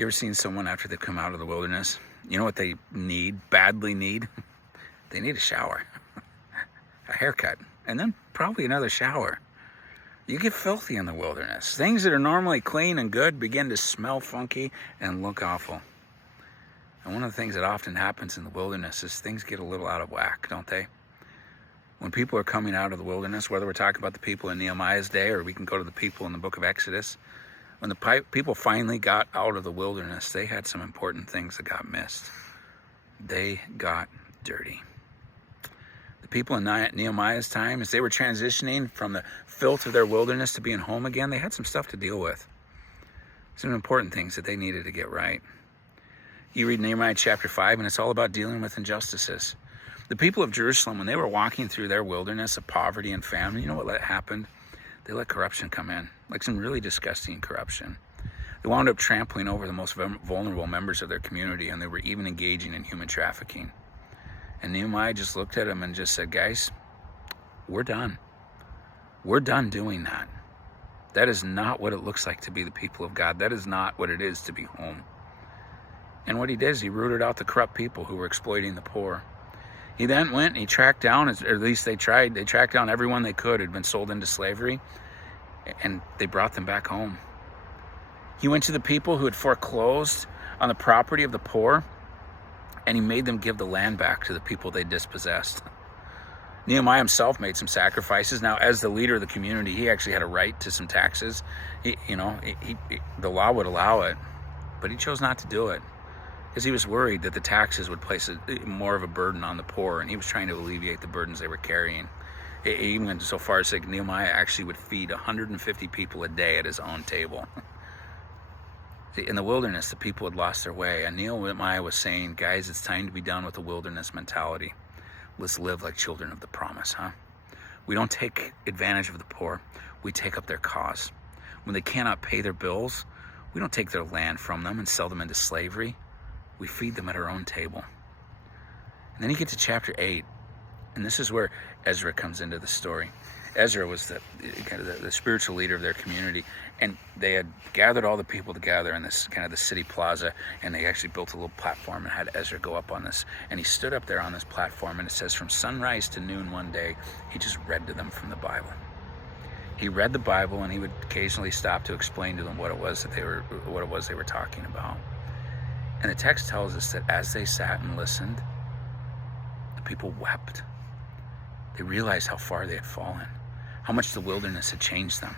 You ever seen someone after they've come out of the wilderness? You know what they badly need? They need a shower, a haircut, and then probably another shower. You get filthy in the wilderness. Things that are normally clean and good begin to smell funky and look awful. And one of the things that often happens in the wilderness is things get a little out of whack, don't they? When people are coming out of the wilderness, whether we're talking about the people in Nehemiah's day or we can go to the people in the book of Exodus, when the people finally got out of the wilderness, they had some important things that got missed. They got dirty. The people in Nehemiah's time, as they were transitioning from the filth of their wilderness to being home again, they had some stuff to deal with. Some important things that they needed to get right. You read Nehemiah chapter 5, and it's all about dealing with injustices. The people of Jerusalem, when they were walking through their wilderness of poverty and famine, you know what happened? They let corruption come in, like some really disgusting corruption. They wound up trampling over the most vulnerable members of their community, and they were even engaging in human trafficking. And Nehemiah just looked at them and just said, guys, we're done. We're done doing that. That is not what it looks like to be the people of God. That is not what it is to be home. And what he did is he rooted out the corrupt people who were exploiting the poor. He then went and he tracked down, or at least they tracked down everyone they could who'd been sold into slavery, and they brought them back home. He went to the people who had foreclosed on the property of the poor, and he made them give the land back to the people they dispossessed. Nehemiah himself made some sacrifices. Now, as the leader of the community, he actually had a right to some taxes. The law would allow it, but he chose not to do it, because he was worried that the taxes would place more of a burden on the poor, and he was trying to alleviate the burdens they were carrying. He even went so far as to say Nehemiah actually would feed 150 people a day at his own table. See, in the wilderness, the people had lost their way, and Nehemiah was saying, guys, it's time to be done with the wilderness mentality. Let's live like children of the promise, huh? We don't take advantage of the poor. We take up their cause. When they cannot pay their bills, we don't take their land from them and sell them into slavery. We feed them at our own table. And then you get to chapter 8, and this is where Ezra comes into the story. Ezra was the spiritual leader of their community, and they had gathered all the people together in this kind of the city plaza, and they actually built a little platform and had Ezra go up on this. And he stood up there on this platform, and it says from sunrise to noon one day, he just read to them from the Bible. He read the Bible, and he would occasionally stop to explain to them what it was they were talking about. And the text tells us that as they sat and listened, the people wept. They realized how far they had fallen, how much the wilderness had changed them,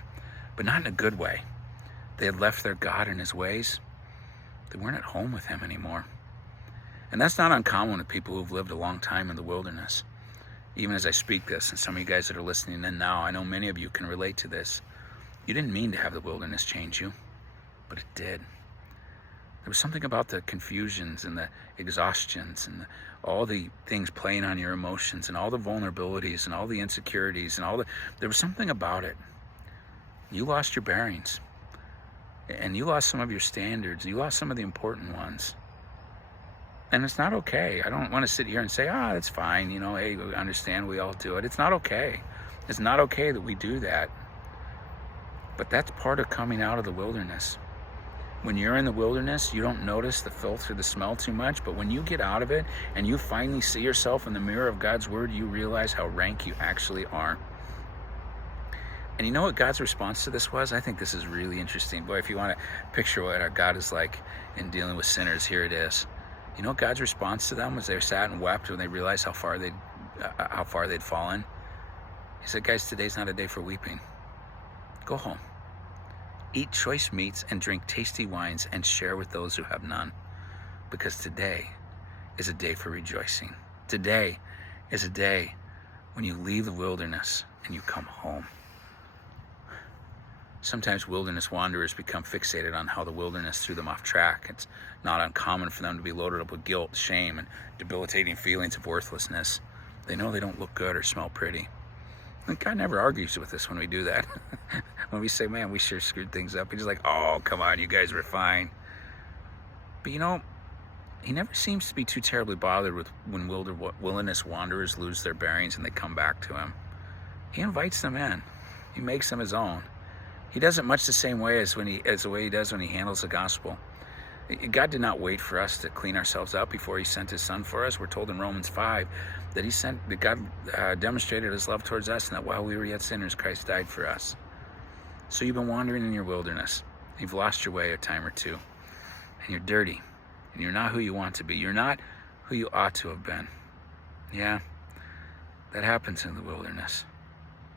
but not in a good way. They had left their God and his ways. They weren't at home with him anymore. And that's not uncommon with people who've lived a long time in the wilderness. Even as I speak this, and some of you guys that are listening in now, I know many of you can relate to this. You didn't mean to have the wilderness change you, but it did. There was something about the confusions and the exhaustions and all the things playing on your emotions and all the vulnerabilities and all the insecurities and there was something about it. You lost your bearings, and you lost some of your standards. You lost some of the important ones. And it's not okay. I don't want to sit here and say, that's fine. Hey, we understand, we all do it. It's not okay. It's not okay that we do that. But that's part of coming out of the wilderness. When you're in the wilderness, you don't notice the filth or the smell too much, but when you get out of it and you finally see yourself in the mirror of God's word, you realize how rank you actually are. And you know what God's response to this was? I think this is really interesting. Boy, if you want to picture what our God is like in dealing with sinners, here it is. You know what God's response to them was? They sat and wept when they realized how far they'd fallen. He said, guys, today's not a day for weeping. Go home. Eat choice meats and drink tasty wines and share with those who have none. Because today is a day for rejoicing. Today is a day when you leave the wilderness and you come home. Sometimes wilderness wanderers become fixated on how the wilderness threw them off track. It's not uncommon for them to be loaded up with guilt, shame, and debilitating feelings of worthlessness. They know they don't look good or smell pretty. And God never argues with us when we do that. When we say, man, we sure screwed things up. He's just like, oh, come on, you guys were fine. But he never seems to be too terribly bothered with when wilderness wanderers lose their bearings and they come back to him. He invites them in. He makes them his own. He does it much the same way as the way he does when he handles the gospel. God did not wait for us to clean ourselves up before he sent his son for us. We're told in Romans 5 that God demonstrated his love towards us, and that while we were yet sinners, Christ died for us. So you've been wandering in your wilderness. You've lost your way a time or two, and you're dirty, and you're not who you want to be. You're not who you ought to have been. Yeah, that happens in the wilderness.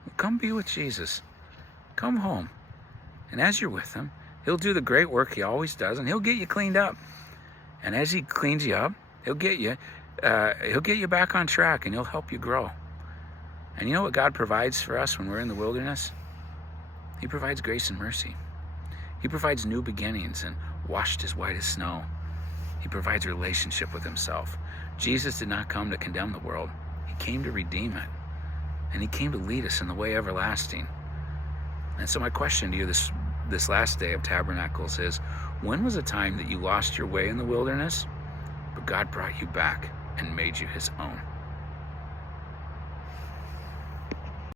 Well, come be with Jesus. Come home. And as you're with him, he'll do the great work he always does, and he'll get you cleaned up. And as he cleans you up, he'll get you back on track, and he'll help you grow. And you know what God provides for us when we're in the wilderness? He provides grace and mercy. He provides new beginnings and washed as white as snow. He provides relationship with himself. Jesus did not come to condemn the world. He came to redeem it. And he came to lead us in the way everlasting. And so my question to you this last day of Tabernacles is, when was a time that you lost your way in the wilderness, but God brought you back and made you his own?